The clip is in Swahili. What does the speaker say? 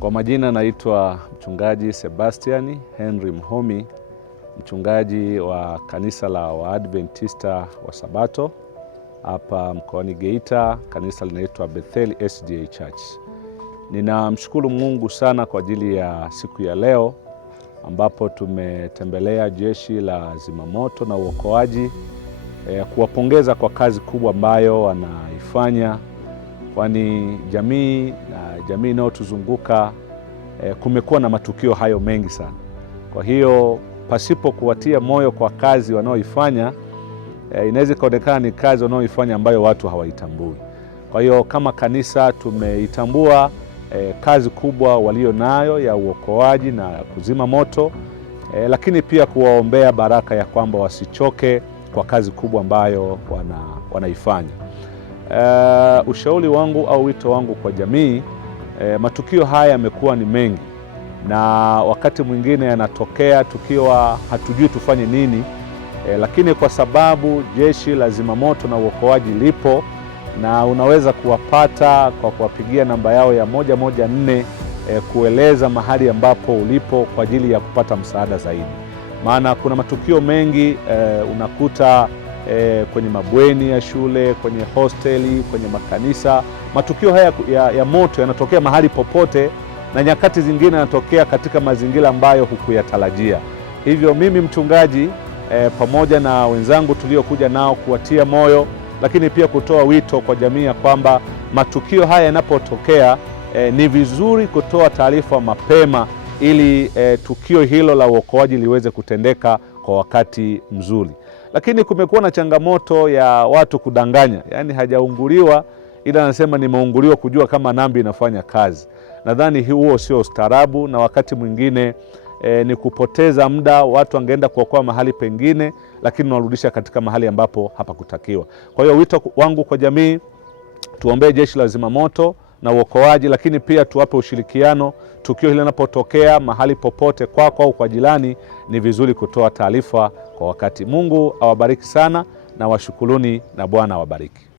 Kwa majina naitwa Mchungaji Sebastian Henry Mhomi, mchungaji wa kanisa la Waadventista wa Sabato hapa mkoani Geita. Kanisa linaitwa Bethel SDA Church. Ninamshukuru Mungu sana kwa ajili ya siku ya leo ambapo tumetembelea jeshi la zimamoto na uokoaji, kuwapongeza kwa kazi kubwa ambayo wanaifanya, kwani jamii inayotuzunguka kumekuwa na matukio hayo mengi sana. Kwa hiyo pasipo kuwatia moyo kwa kazi wanaoifanya, inaweza kuonekana ni kazi wanaoifanya ambayo watu hawaitambui. Kwa hiyo kama kanisa tumeitambua kazi kubwa walio nayo ya uokoaji na kuzima moto, lakini pia kuwaombea baraka ya kwamba wasichoke kwa kazi kubwa ambayo wanaifanya. Ushauri wangu au wito wangu kwa jamii, matukio haya yamekuwa ni mengi na wakati mwingine yanatokea tukiwa hatujui tufanye nini, lakini kwa sababu jeshi la zimamoto na uokoaji lipo na unaweza kuwapata kwa kuwapigia namba yao ya 114 kueleza mahali ambapo ulipo kwa ajili ya kupata msaada zaidi. Maana kuna matukio mengi unakuta kwenye mabweni ya shule, kwenye hosteli, kwenye makanisa. Matukio haya ya moto yanatokea mahali popote na nyakati zingine yanatokea katika mazingira ambayo hukuyatarajia. Hivyo mimi mchungaji pamoja na wenzangu tuliokuja nao kuwatia moyo, lakini pia kutoa wito kwa jamii ya kwamba matukio haya yanapotokea ni vizuri kutoa taarifa mapema ili tukio hilo la uokoaji liweze kutendeka kwa wakati mzuri. Lakini kumekuwa na changamoto ya watu kudanganya, yaani hajaunguliwa ila anasema nimeunguliwa kujua kama nambi inafanya kazi. Nadhani huo sio ustaarabu, na wakati mwingine ni kupoteza muda. Watu wangeenda kuokoa mahali pengine, lakini wanarudisha katika mahali ambapo hapakutakiwa. Kwa hiyo wito wangu kwa jamii, tuombee jeshi la zimamoto na uokoaji, lakini pia tuwape ushirikiano. Tukio hili linapotokea mahali popote kwako au kwa jirani, ni vizuri kutoa taarifa kwa wakati. Mungu awabariki sana na washukuruni, na Bwana awabariki.